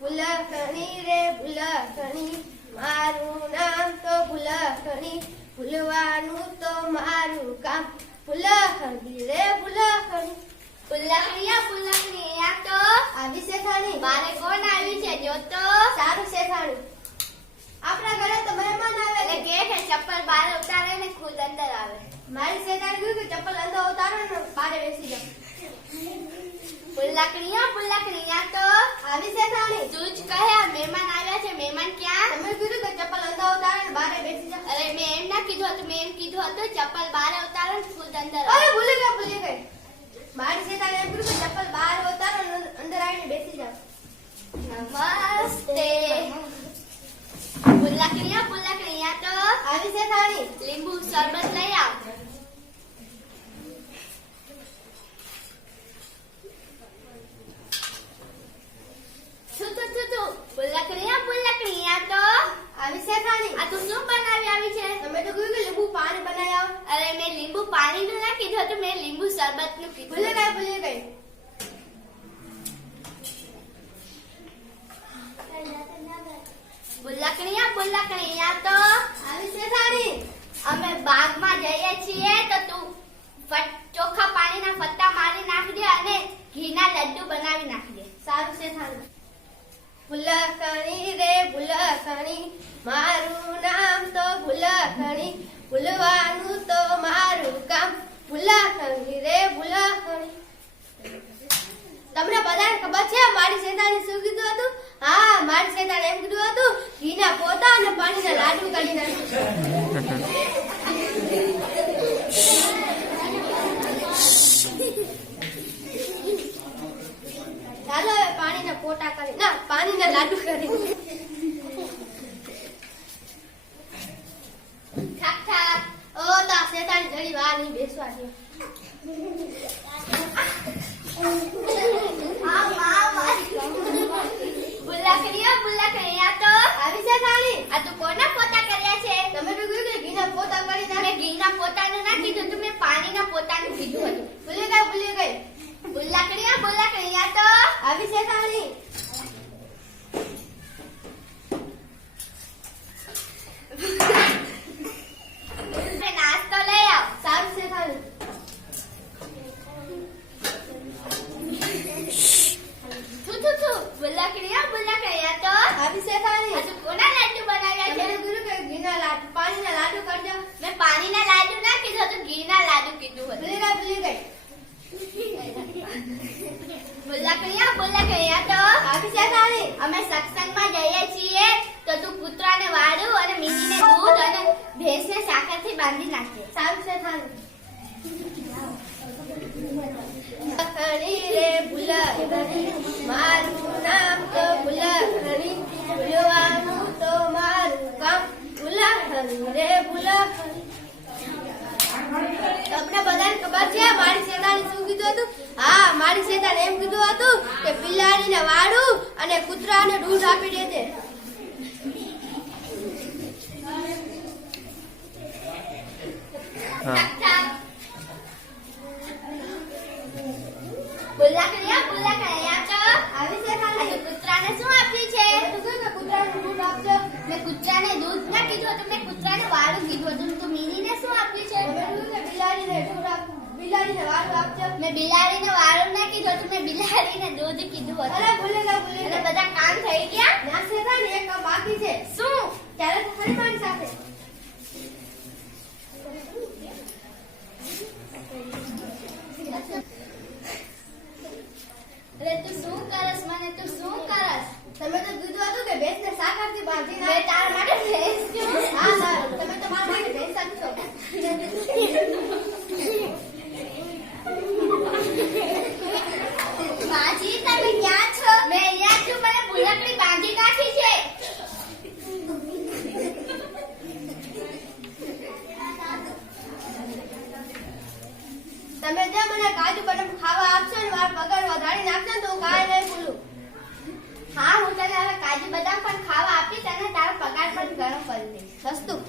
ભૂલકણી રે ભૂલકણી, મારું નામ તો ભૂલકણી, ભૂલવાનું તો મારું કામ. ભૂલકણી રે ભૂલકણી. ભૂલકણીયા ભૂલકણી, આ તો આવી શેઠાણી. બારે કોણ આવી છે જો તો? સારું શેઠાણી. આપણા ઘરે તો મહેમાન આવે એટલે છે. કે ચપ્પલ બહાર ઉતારે ને ખુદ અંદર આવે. મારી શેઠાણી કહ્યું કે ચપ્પલ અંદર ઉતારો ને બારે બેસી જાઓ. ભૂલકણીયા ભૂલકણીયા તો આવી શેઠાણી. તું જ કહે આ મહેમાન આવ્યા છે. મહેમાન ક્યાં? તમે કીધું કે ચપ્પલ અંદર ઉતારો ને બારે બેસી જાઓ. અરે મેં એમ ના કીધું હતું, મેં એમ કીધું હતું ચપ્પલ બહાર ઉતારો ને ખુદ અંદર આવે. અરે ભૂલી ગઈ. મારી શેઠાણી એમ કીધું કે ચપ્પલ બહાર ઉતારો ને અંદર આવીને બેસી જાઓ. નમસ્તે. ભૂલકણીયા ભૂલકણીયા તો આવી શેઠાણી. લીંબુ શરબત લઈ આવ. ભૂલકણીયા ભૂલકણીયા તો આવી શેઠાણી. આ તું શું બનાવી આવી છે? તમે તો કહ્યું કે લીંબુ પાણી બનાવી આવો. અરે મેં લીંબુ પાણીનું ના કીધું હતું, મેં લીંબુ શરબતનું કીધું. ભૂલી ગઈ. ભૂલકણીયા ભૂલકણીયા તો આવી શેઠાણી. અમે બાગમાં જઈએ છીએ તો તું ચોખ્ખા પાણીના ફત્તા મારી નાખજે અને ઘીના લડ્ડુ બનાવી નાખજે. સારું શેઠાણી. ભૂલકણી રે ભૂલકણી, મારું નામ તો ભૂલકણી, ભૂલવાનું તો મારું કામ. ભૂલકણી રે ભૂલકણી. તમને બધાને ખબર છે મારી શેઠાણી શું કીધું હતું? હા, મારી શેઠાણી એમ કીધું હતું ઘીના પોતા અને પાણીના લાડુ કરી નાખજો. ચાલો હવે પાણીના પોતા કરી ના પાણીના લાડુ કરી. ઠાક ઠાક. ઓ તો આ શેઠાણી ઘડી વાર નહીં બેસવા દે. ભૂલકણીયા ભૂલકણીયા તો આવી શેઠાણી. આ તું કોના પોતા કર્યા છે? તમે તો કહ્યું કે ઘીના પોતા કરી નાખે. મેં ઘીના પોતાનું ના કીધું તું, મેં પાણીના પોતાનું કીધું હતું. ભૂલી ગઈ. ભૂલકણીયા ભૂલકણીયા તો આવી શેઠાણી. નાસ્તો લઈ આવ. સારું શેઠાણી. ભૂલકણીયા ભૂલકણીયા તો આવી શેઠાણી. આ તું કોના લાડુ બનાવ્યા તમે છે? તો કીધું કે ઘીના લાડુ પાણીના લાડુ કરજો. મેં પાણીના લાડુ ના કીધું હતું, ઘીના લાડુ કીધું હતું. ભૂલી ગઈ. ભૂલકણીયા ભૂલકણીયા તો આવી શેઠાણી. અમે સત્સંગમાં જઈએ છીએ તો તું કૂતરાને વાળું અને મીઠીને દૂધ અને ભેંસને સાકરથી બાંધી નાખજે. સારું શેઠાણી. ભૂલકણી રે ભૂલકણી, મારું નામ તો ભૂલકણી, ભૂલવાનું તો મારું કામ. ભૂલકણી રે ભૂલકણી. તમને બધાને ખબર છે મારી શેઠાણી શું કીધું હતું? હા, મારી શેઠાણી એમ કીધું હતું કે બિલાડીને વાળું અને કૂતરાને દૂધ આપી દેજે. ભૂલકણીયા ભૂલકણીયા તો આવી શેઠાણી. કૂતરાને શું આપ્યું છે? તમે તો કહ્યું કે કૂતરાને દૂધ આપજો. મેં કૂતરાને દૂધ ના કીધું હતું, મેં કૂતરાને વાળું કીધું હતું. તું મીનીને શું આપ્યું છે? તમે કહ્યું કે બિલાડીને દૂધ આપજો. બિલાડીને વાળું આપજો. મેં બિલાડીને વાળું ના કીધું હતું, મેં બિલાડીને દૂધ કીધું હતું. અરે ભૂલી અને ગઈ. બધા કામ થઈ ગયા? ના શેઠાણી, એક કામ બાકી છે. શું? ત્યારે તો ખરી મારી સાથે. અરે તું શું કરસ? મને તું શું કરસ? તમે તો કીધું હતું કે ભેંસને સાકરથી બાંધી મેં નાખ. તારા માટે ભેંસ છું. હા, સારું. તમે તો મારા માટે ભેંસ જ છો. માજી તમે ક્યાં છો? મેં અહીંયા છું, મને ભૂલકડી બાંધી નાખી છે. તમે જે મને કાજુ બદામ ખાવા આપશો ને મારો પગાર વધારી નાખશો ને તો હું કાંઈ નહીં ભૂલું. હા, હું તને હવે કાજુ બદામ પણ ખાવા આપીશ અને તારો પગાર પણ ગરમ કરી દઈશ. સસ્તું